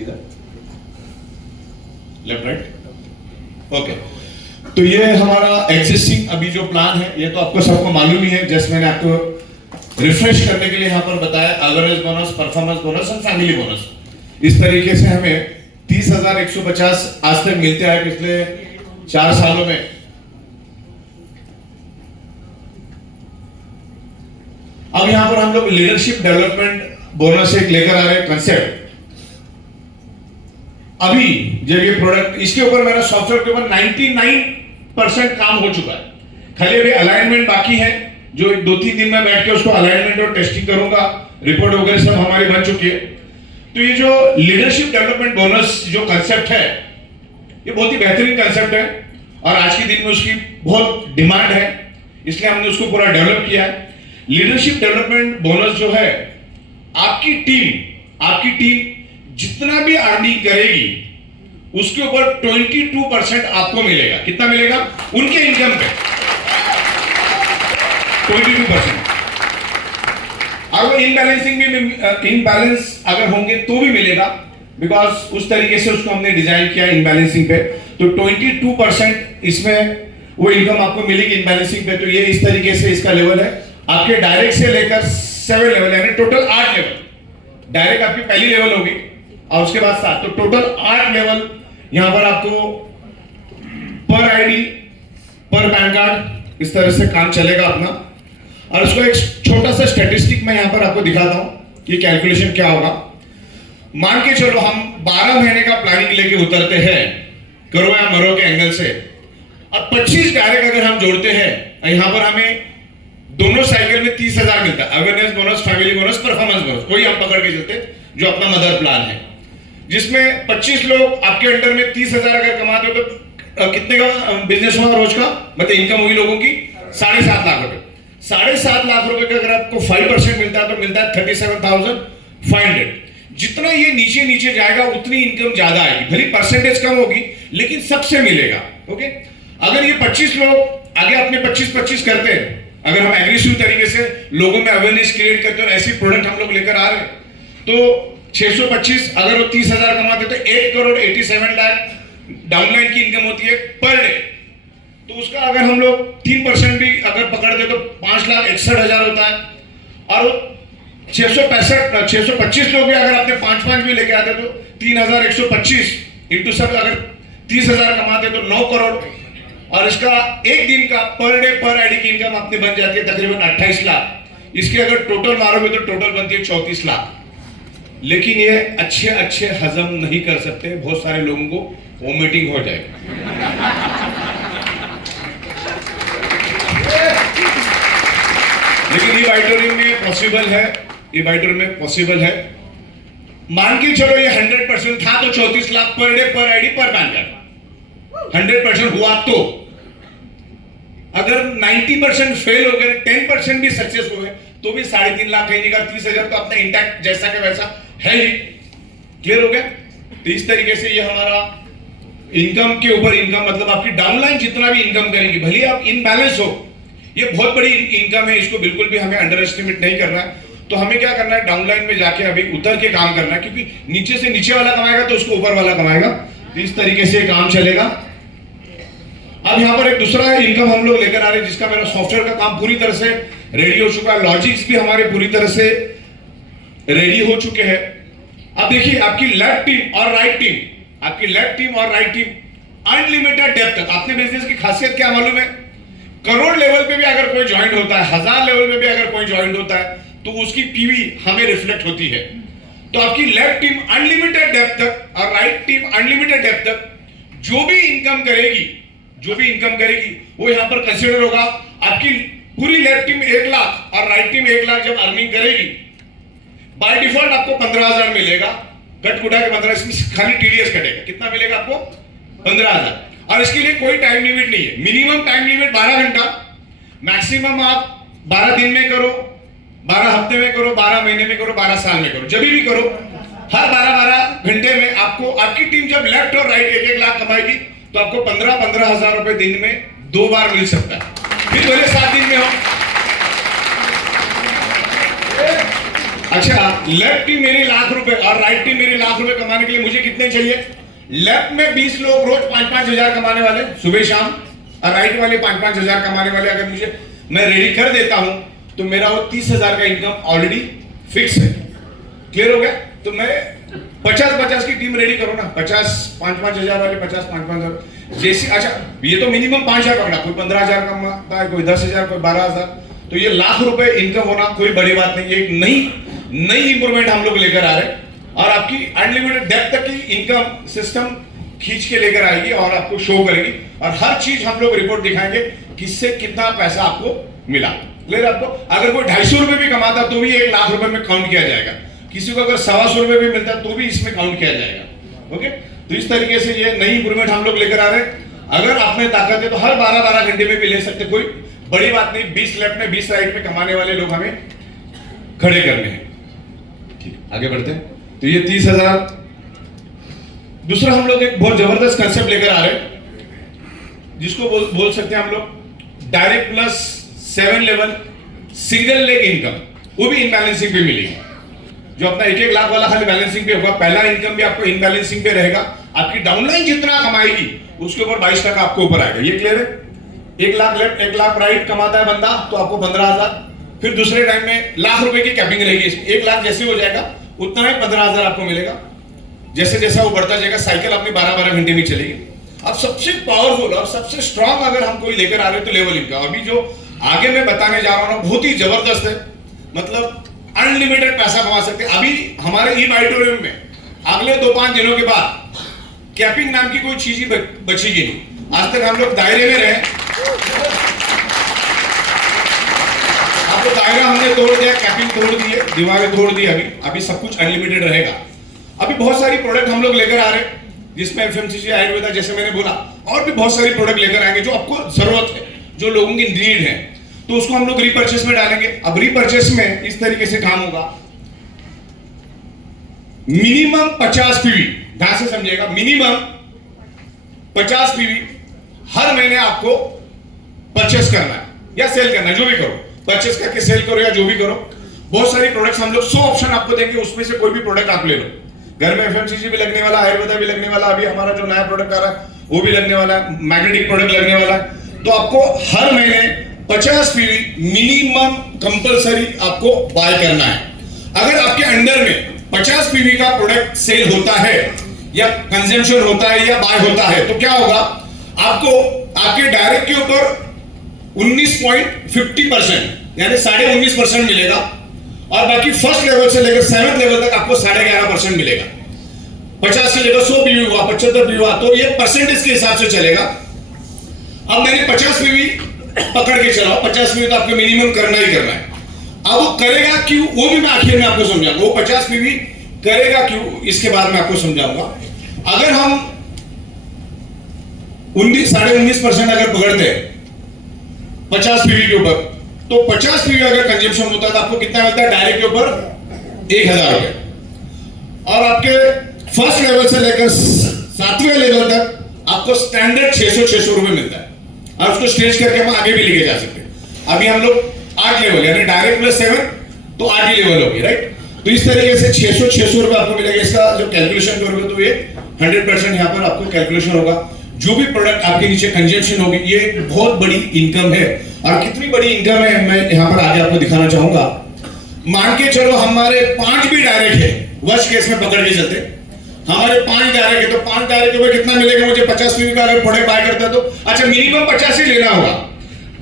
इधर left right okay. तो ये हमारा एग्जिस्टिंग अभी जो प्लान है ये तो आपको सबको मालूम ही है, जस्ट मैंने आपको रिफ्रेश करने के लिए यहाँ पर बताया एवरेज बोनस, परफॉर्मेंस बोनस और फैमिली बोनस। इस तरीके से हमें 30,150 आज तक मिलते हैं पिछले 4 सालों में। अब यहां पर हम लोग लीडरशिप डेवलपमेंट बोनस एक लेकर आ रहे हैं कंसेप्ट। अभी जब ये प्रोडक्ट, इसके ऊपर मेरा सॉफ्टवेयर के ऊपर 99% काम हो चुका है, खाली अभी अलाइनमेंट बाकी है, जो 2-3 दिन में बैठ के उसको अलाइनमेंट और टेस्टिंग करूंगा, रिपोर्ट वगैरह सब हमारी बन चुकी है। तो ये जो लीडरशिप डेवलपमेंट बोनस जो कंसेप्ट है ये बहुत ही बेहतरीन कंसेप्ट है और आज के दिन में उसकी बहुत डिमांड है, इसलिए हमने उसको पूरा डेवलप किया है। लीडरशिप डेवलपमेंट बोनस जो है, आपकी टीम जितना भी अर्निंग करेगी उसके ऊपर 22% आपको मिलेगा। कितना मिलेगा? उनके इनकम पे 22%। और वो इनबैलेंस अगर होंगे तो भी मिलेगा, बिकॉज उस तरीके से उसको हमने डिजाइन किया इनबैलेंसिंग पे। तो 22% इसमें वो इनकम आपको मिलेगी इनबैलेंसिंग पे। तो ये इस तरीके से इसका लेवल है। आपके डायरेक्ट से लेकर 7 लेवल, यानी टोटल 8 लेवल। डायरेक्ट आपकी पहली लेवल होगी और उसके बाद 7, तो टोटल 8 लेवल यहां पर आपको पर आईडी, पर पैन कार्ड इस तरह से काम चलेगा अपना। और उसको एक छोटा सा स्टैटिस्टिक मैं यहां पर आपको दिखाता हूं कि कैलकुलेशन क्या होगा। मान के चलो हम 12 महीने का प्लानिंग लेके उतरते हैं, करो या मरो के एंगल से। अब 25 डायरेक्ट अगर हम जोड़ते हैं, यहां पर हमें दोनों साइकिल में 30,000 मिलता है। Awareness bonus, family bonus, performance bonus, कोई हम पकड़ के चलते जो अपना मदर प्लान है, जिसमें 25 लोग आपके अंडर में 30,000 अगर कमाते हो तो कितने का बिजनेस हुआ रोज का, मतलब इनकम हुई लोगों की 7.5 लाख रुपए। 7.5 लाख रुपए का अगर आपको 5% मिलता है तो मिलता है 37,500। जितना ये नीचे नीचे जाएगा उतनी इनकम ज्यादा आएगी, भले परसेंटेज कम होगी लेकिन सबसे मिलेगा। ओके, अगर ये 25 लोग आगे अपने 25-25 करते हैं, अगर हम एग्रेसिव तरीके से लोगों में अवेयरनेस क्रिएट करते हैं और ऐसी प्रोडक्ट हम लोग लेकर आ रहे हैं, तो 625 अगर वो 30,000 कमाते तो 1,87 लाख डाउनलाइन की इनकम होती है पर डे। तो उसका अगर हम लोग 3% भी अगर पकड़ते तो 5,61,000 होता है। और 625 लोग भी अगर आपने 5-5 भी लेके आते तो 3,125 इंटू सब अगर 30,000 कमाते तो 9 करोड़। और इसका एक दिन का पर डे पर आईडी की इनकम अपनी बन जाती है तकरीबन 28 लाख। इसकी अगर टोटल मारोगे तो टोटल बनती है 34 लाख। लेकिन ये अच्छे हजम नहीं कर सकते, बहुत सारे लोगों को वोमिटिंग हो जाएगी। लेकिन ई बाइटोरियम में पॉसिबल है, ई बाइटोरियम में पॉसिबल है। मान के चलो ये 100% था तो 34 लाख पर डे पर आईडी पर पैन कार्ड 100% हुआ। तो अगर 90% फेल हो गए, 10% भी सक्सेस हो गए तो भी 3.5 लाख कहीं निकाल 30,000 तो अपना इंटैक्ट जैसा का वैसा है ही। क्लियर हो गया? तो इस तरीके से ये हमारा इनकम के ऊपर इनकम, मतलब आपकी डाउनलाइन जितना भी इनकम करेंगे, भले आप इनबैलेंस हो, ये बहुत बड़ी इनकम है, इसको बिल्कुल भी हमें अंडर एस्टिमेट नहीं करना है। तो हमें क्या करना है, डाउनलाइन में जाके अभी उतर के काम करना है, क्योंकि नीचे से नीचे वाला कमाएगा तो उसको ऊपर वाला कमाएगा। इस तरीके से काम चलेगा। अब यहां पर एक दूसरा इनकम हम लोग लेकर आ रहे हैं, जिसका मेरा सॉफ्टवेयर का काम पूरी तरह से रेडी हो चुका है। लॉजिक्स भी हमारे पूरी तरह से रेडी हो चुके हैं। अब देखिए, आपकी लेफ्ट टीम और राइट टीम अनलिमिटेड डेप्थ तक। आपने बिजनेस की खासियत क्या मालूम है? करोड़ लेवल पे भी अगर कोई ज्वाइन होता है, 1000 लेवल पे भी अगर कोई ज्वाइन होता है तो उसकी पीवी हमें रिफ्लेक्ट होती है। तो आपकी लेफ्ट टीम अनलिमिटेड डेप्थ तक और राइट टीम अनलिमिटेड डेप्थ तक जो भी इनकम करेगी वो यहां पर कंसीडर होगा। आपकी पूरी लेफ्ट टीम 1 लाख और राइट टीम 1 लाख जब अर्निंग करेगी, बाय डिफॉल्ट आपको 15,000 मिलेगा। कट कुटा के 15, इसमें खाली टीडीएस कटेगा। कितना मिलेगा आपको? 15,000। और इसके लिए कोई टाइम लिमिट नहीं है। मिनिमम टाइम लिमिट 12 घंटा, मैक्सिमम आप 12 दिन में करो, 12 हफ्ते में करो, 12 महीने में करो, 12 साल में करो, जब भी करो, हर 12 घंटे में आपको आपकी टीम जब लेफ्ट और राइट 1-1 लाख कमाएगी तो आपको 15,000 रुपए दिन में 2 बार मिल सकता है। फिर भले 7 दिन में हो। अच्छा, लेफ्ट टीम मेरी लाख रुपए और राइट टीम मेरी लाख रुपए कमाने के लिए मुझे कितने चाहिए? लेफ्ट में 20 लोग रोज 5-5 हजार कमाने वाले सुबह शाम, और राइट वाले 5-5 हजार कमाने वाले अगर मुझे मैं रेडी कर देता हूं तो मेरा वो 30,000 का इनकम ऑलरेडी फिक्स है। क्लियर हो गया? तो मैं 50-50 की टीम रेडी करो ना, 50 5-5 हजार वाले, 50 5-5 हजार जैसे। अच्छा, ये तो मिनिमम 5 हजार पकड़ा, कोई 15,000 कमाता है, कोई 10,000, कोई 12,000, तो ये लाख रुपए इनकम होना कोई बड़ी बात नहीं। एक नई इंप्रूवमेंट हम लोग लेकर आ रहे हैं और आपकी अनलिमिटेड डेप्थ तक की इनकम सिस्टम खींच के लेकर आएगी और आपको शो करेगी, और हर चीज हम लोग रिपोर्ट दिखाएंगे किससे कितना पैसा आपको मिला। क्लियर? आपको अगर कोई 250 रुपए भी कमाता तो भी 1 लाख रुपए में काउंट किया जाएगा, किसी को अगर 125 रुपए भी मिलता तो भी इसमें काउंट किया जाएगा। ओके, तो इस तरीके से ये नई इंप्रूवमेंट हम लोग लेकर आ रहे हैं। अगर आप में ताकत है तो हर 12-12 घंटे में भी ले सकते, कोई बड़ी बात नहीं। 20 लेफ्ट में 20 राइट में कमाने वाले लोग हमें खड़े करने हैं। ठीक, आगे बढ़ते हैं। तो ये 30,000। दूसरा हम लोग एक बहुत जबरदस्त कंसेप्ट लेकर आ रहे हैं जिसको बोल सकते हैं हम लोग direct plus 7 level single leg income, वो भी इनबैलेंसिंग पे मिलेगी। जो अपना 1-1 लाख वाला खाली बैलेंसिंग पे होगा, पहला इनकम भी आपको इनबैलेंसिंग पे रहेगा। आपकी डाउनलाइन जितना कमाएगी उसके ऊपर 22% आपको ऊपर आएगा। ये क्लियर है? 1 लाख लेफ्ट 1 लाख राइट कमाता है बंदा तो आपको 15,000, फिर दूसरे टाइम में लाख रुपए की कैपिंग रहेगी इसमें। 1 लाख जैसे हो जाएगा उतना ही 15,000 आपको मिलेगा। जैसे जैसा वो बढ़ता जाएगा साइकिल अपनी 12-12 घंटे में चलेगी। अब सबसे पावरफुल और सबसे स्ट्रांग अगर हम कोई लेकर आ रहे हैं तो लेवल इनकम। अभी जो आगे मैं बताने जा रहा हूं बहुत ही जबरदस्त है, मतलब अनलिमिटेड पैसा कमा सकते हैं। अभी हमारे ई ऑडिटोरियम में अगले 2-5 दिनों के बाद कैपिंग नाम की कोई चीज ही बचेगी नहीं। आज तक हम लोग दायरे में रहे, आपको दायरा हमने तोड़ दिया, कैपिंग तोड़ दी है, दीवारें तोड़ दी। अभी सब कुछ अनलिमिटेड रहेगा। अभी बहुत सारी प्रोडक्ट हम लोग लेकर आ रहे हैं जिसमें एफएमसीजी आयुर्वेदा जैसे मैंने बोला, और भी बहुत सारी प्रोडक्ट लेकर आएंगे जो आपको जरूरत है, जो लोगों की नीड है, तो उसको हम लोग रीपर्चेस में डालेंगे। अब रीपर्चेस में इस तरीके से काम होगा, मिनिमम 50 पीवी, ध्यान से समझिएगा, मिनिमम 50 पीवी हर महीने आपको परचेस करना है या सेल करना है, जो भी करो, परचेस करके सेल करो या जो भी करो। बहुत सारी प्रोडक्ट्स हम लोग 100 ऑप्शन आपको देंगे, उसमें से कोई भी प्रोडक्ट आप ले लो। घर में एफएमसीजी भी लगने वाला, आयुर्वेदा भी लगने वाला, अभी हमारा जो नया प्रोडक्ट आ रहा है वो भी लगने वाला है, मैग्नेटिक प्रोडक्ट लगने वाला है। तो आपको हर महीने 50 पीवी मिनिमम कंपलसरी आपको बाय करना है। अगर आपके अंडर में 50 पीवी का प्रोडक्ट सेल होता है या कंजम्पशन होता है या बाय होता है तो क्या होगा, आपको आपके डायरेक्ट के ऊपर 19.50% यानी 19.5% मिलेगा, और बाकी फर्स्ट लेवल से लेकर 7th लेवल तक आपको 11.5% मिलेगा। 50 से लेकर 100 पीवी हुआ, 75 पीवी हुआ, तो ये परसेंटेज के हिसाब से चलेगा। अब मैंने 50 पीवी पकड़ के चलाओ, 50 पीवी तो आपको मिनिमम करना ही करना है। अब वो करेगा क्यों, वो भी मैं आखिर में आपको समझाऊंगा। वो 50 पीवी करेगा क्यों, इसके बाद में आपको समझाऊंगा। अगर हम 19.5% अगर पकड़ते हैं 50 पीवी के ऊपर, तो 50 पीवी अगर कंजम्पशन होता है तो आपको कितना मिलता है डायरेक्ट के ऊपर 1,000 रुपए, और आपके फर्स्ट लेवल से लेकर 7वें लेवल तक आपको स्टैंडर्ड 600 रुपए मिलता है, और उसको स्टेज करके हम आगे भी लेके जा सकते हैं। अभी हम लोग 8 लेवल यानी डायरेक्ट प्लस 7 तो 8 ही लेवल होगी, राइट। तो इस तरीके से 600 रुपए आपको मिलेगा। इसका जो कैलकुलेशन करोगे तो ये 100% यहाँ पर आपको कैलकुलेशन होगा। जो भी प्रोडक्ट आपके नीचे कंजम्पशन होगी, ये एक बहुत बड़ी इनकम है। और कितनी बड़ी इनकम है मैं यहाँ पर आगे आपको दिखाना चाहूंगा। मान के चलो हमारे 5 भी डायरेक्ट है, वर्स्ट केस में पकड़ के चलते, हमारे 5 डायरेक्ट है, तो 5 डायरेक्ट में कितना मिलेगा मुझे 50 पीवी का अगर प्रोडक्ट बाय करता तो अच्छा मिनिमम 50 ही लेना होगा।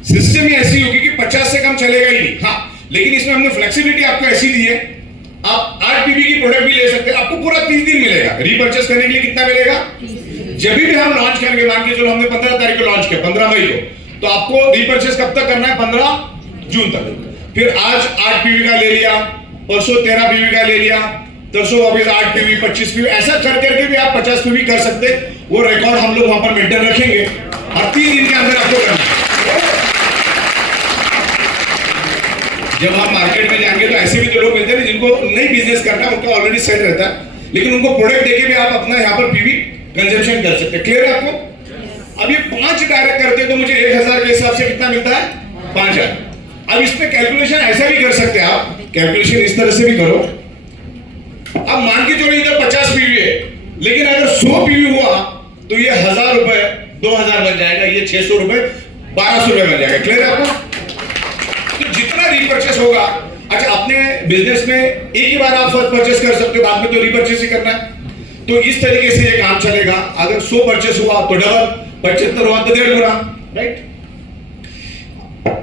सिस्टम ही ऐसी होगी कि 50 से कम चलेगा ही नहीं। हाँ, लेकिन इसमें हमने फ्लेक्सिबिलिटी आपको ऐसी दी है, आप 8 पीवी की प्रोडक्ट भी ले सकते हैं, आपको पूरा 30 दिन मिलेगा। रीपर्चेस करने के लिए कितना मिलेगा, जब भी हम लॉन्च करेंगे, मान के चलो हमने 15 तारीख को लॉन्च किया, 15 मई को, तो आपको रीपर्चेस कब तक करना है, 15 जून तक। फिर आज 8 पीवी का ले लिया, परसों 13 पीवी का ले लिया, तरसों वापिस 8 पीवी, 25 पीवी, ऐसा कर करके भी आप 50 पीवी कर सकते। वो रिकॉर्ड हम लोग वहां पर मेंटेन रखेंगे और 3 दिन के अंदर आपको करना है। जब आप मार्केट में जाएंगे तो ऐसे भी तो लोग मिलते हैं जिनको नहीं बिजनेस करना है, उनका ऑलरेडी सेट रहता है, लेकिन उनको प्रोडक्ट देके भी आप अपना यहाँ पर पीवी कंजम्पशन कर सकते हैं। क्लियर है आपको? अब ये 5 डायरेक्ट करते तो मुझे 1,000 के हिसाब से कितना मिलता है, 5,000। अब इसमें कैलकुलेशन ऐसा भी कर सकते हैं आप कैलकुलेशन इस तरह से भी करो। अब मान के चलो इधर 50 पीवी है, लेकिन अगर 100 पीवी हुआ तो ये 1000 रुपए 2000 बन जाएगा, ये 600 रुपए 1200 रुपए बन जाएगा। क्लियर है आपको? तो जितना रीपर्चेस होगा, अच्छा अपने बिजनेस में एक ही बार आप फर्स्ट परचेस कर सकते हो, बाद में तो रीपर्चेस ही करना है। तो इस तरीके से ये काम चलेगा। अगर 100 परचेस हुआ तो डबल, 75 हुआ तो 1.5 गुना, राइट?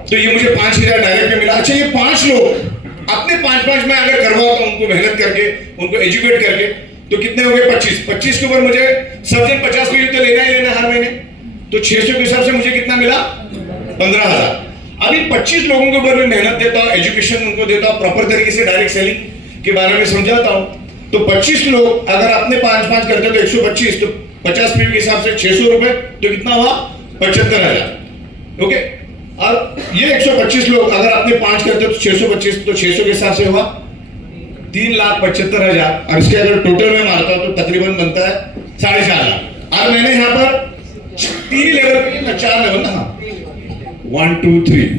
तो ये मुझे 5000 डायरेक्ट में मिला। अच्छा ये 5 लोग अपने 5-5 में अगर करवाओ तो उनको मेहनत करके, उनको एजुकेट करके, तो कितने हो गए? 25 के ऊपर मुझे सब दिन 50 पीवी तो लेना ही लेना हर महीने। तो 600 के हिसाब से मुझे कितना मिला? 15,000। अब इन 25 लोगों के ऊपर मैं मेहनत देता हूँ, एजुकेशन उनको देता हूँ, प्रॉपर तरीके से डायरेक्ट सेलिंग के बारे में समझाता हूँ। तो 25 लोग अगर अपने 5-5 करते तो 125, तो 50 पीवी के हिसाब से 600 रुपए, तो कितना हुआ? 75,000। ओके, और ये 125 लोग अगर अपने 5 करते तो 625, तो 600 के हिसाब से हुआ 3,75,000। और इसके अगर टोटल में मारता हूं तो तकरीबन बनता है 4.5 लाख। और मैंने यहाँ पर 3 लेवल पे ना, 4 लेवल ना, 1 2 3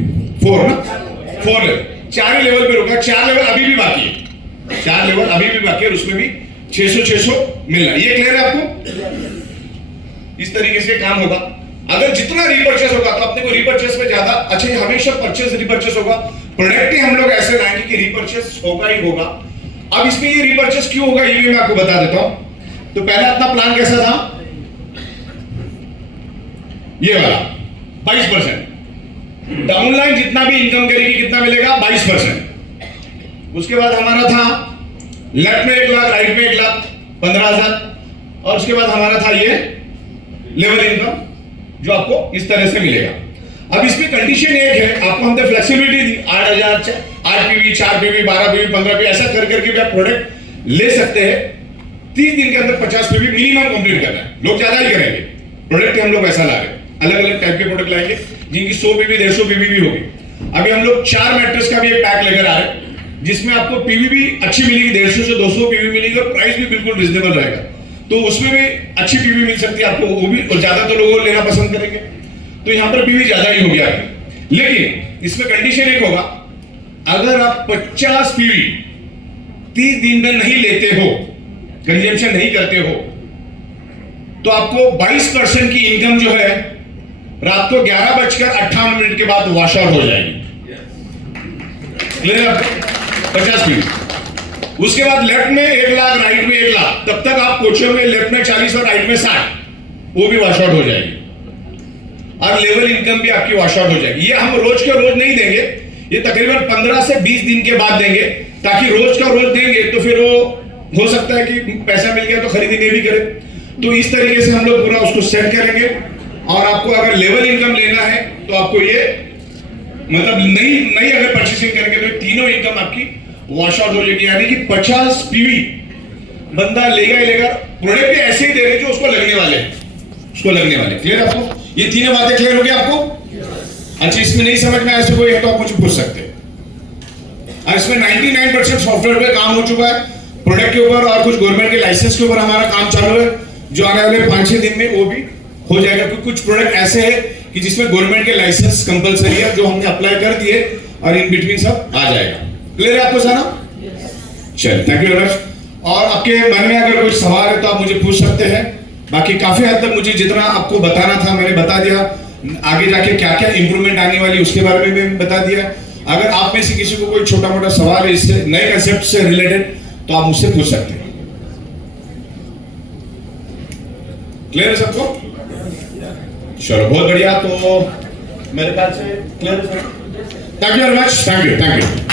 4 ना, 4 लेवल, 4 लेवल पे रुका। 4 लेवल अभी भी बाकी है, 4 लेवल अभी भी बाकी है, उसमें भी 600 मिलना। ये क्लियर है आपको? इस तरीके से काम होगा। अगर जितना रीपर्चेस होगा तो अपने को रीपर्चेस में ज्यादा, अच्छा ये हमेशा परचेस रीपर्चेस होगा। प्रोडक्ट ही हम लोग ऐसे लाएंगे कि रीपर्चेस होगा ही होगा। अब इसमें ये रीपर्चेस क्यों होगा ये भी मैं आपको बता देता हूं। तो पहला अपना प्लान कैसा था? ये वाला 22%। डाउनलाइन जितना भी इनकम करेगी कितना मिलेगा? 22%। उसके बाद हमारा था लेफ्ट में 1 लाख, राइट में 1 लाख 15,000, और उसके बाद हमारा था ये लेवल इनकम जो आपको इस तरह से मिलेगा। अब इसमें कंडीशन एक है, आपको हमने फ्लेक्सिबिलिटी दी, 8,000, 8 पीवी, 4 पीवी, 12 पीवी, 15 पीवी, ऐसा कर करके भी आप प्रोडक्ट ले सकते हैं। 30 दिन के अंदर 50 पीवी मिनिमम कंप्लीट करना है। लोग ज्यादा ही करेंगे, प्रोडक्ट हम लोग ऐसा ला रहे हैं, अलग अलग टाइप के प्रोडक्ट लाएंगे जिनकी 100 पीवी 150 पीवी भी होगी। अभी हम लोग 4 मैट्रेस का भी एक पैक लेकर आ रहे हैं जिसमें आपको पीवी भी अच्छी मिलेगी, 150 से 200 पीवी मिलेगी, और प्राइस भी बिल्कुल रिजनेबल रहेगा। तो उसमें भी अच्छी पीवी मिल सकती है आपको, वो भी, और ज्यादा तो लोग लेना पसंद करेंगे, तो यहां पर पीवी ज्यादा ही होगी आपकी। लेकिन इसमें कंडीशन एक होगा, अगर आप 50 पीवी 30 दिन में नहीं लेते हो, कंजम्पशन नहीं करते हो, तो आपको 22% की इनकम जो है रात को 11:58 के बाद वॉश आउट हो जाएगी। क्लियर? 50 पीवी। उसके बाद लेफ्ट में 1 लाख, राइट में 1 लाख, तब तक आप पोछे में लेफ्ट में 40 और राइट में 60, वो भी वॉश आउट हो जाएगी। और लेवल इनकम भी आपकी वॉश आउट हो जाएगी। ये हम रोज के रोज नहीं देंगे, ये तकरीबन 15 से 20 दिन के बाद देंगे, ताकि रोज का रोज देंगे तो फिर वो हो सकता है कि पैसा मिल गया तो खरीदी नहीं भी करे। तो इस तरीके से हम लोग पूरा उसको सेट करेंगे। और आपको अगर लेवल इनकम लेना है तो आपको ये मतलब नहीं अगर परचेसिंग करेंगे तो तीनों इनकम आपकी वॉश आउट हो जाएगी। यानी कि 50 पीवी बंदा लेगा ही लेगा, प्रोडक्ट भी ऐसे ही दे रहे जो उसको लगने वाले हैं, उसको लगने वाले। क्लियर आपको? ये तीनों बातें क्लियर हो गई आपको? अच्छा, इसमें नहीं समझ में ऐसे कोई है तो आप मुझे पूछ सकते हैं। और इसमें 99% सॉफ्टवेयर पे काम हो चुका है, प्रोडक्ट के ऊपर और कुछ गवर्नमेंट के लाइसेंस के ऊपर हमारा काम चालू है, जो आने वाले 5-6 दिन में वो भी हो जाएगा। क्योंकि कुछ प्रोडक्ट ऐसे हैं कि जिसमें गवर्नमेंट के लाइसेंस कंपलसरी है, जो हमने अप्लाई कर दिए, और इन बिटवीन सब आ जाएगा। क्लियर है आपको सारा? चलिए, थैंक यू वेरी मच। और आपके मन में अगर कोई सवाल है तो आप मुझे पूछ सकते हैं। बाकी काफी हद तक मुझे जितना आपको बताना था मैंने बता दिया। आगे जाके क्या क्या इंप्रूवमेंट आने वाली उसके बारे में भी बता दिया। अगर आप में से किसी को कोई छोटा मोटा सवाल है इससे नए कंसेप्ट से रिलेटेड तो आप मुझसे पूछ सकते हैं। क्लियर है सबको? चलो, बहुत बढ़िया। तो मेरे ख्याल से क्लियर है sir. Thank you very much. Thank you.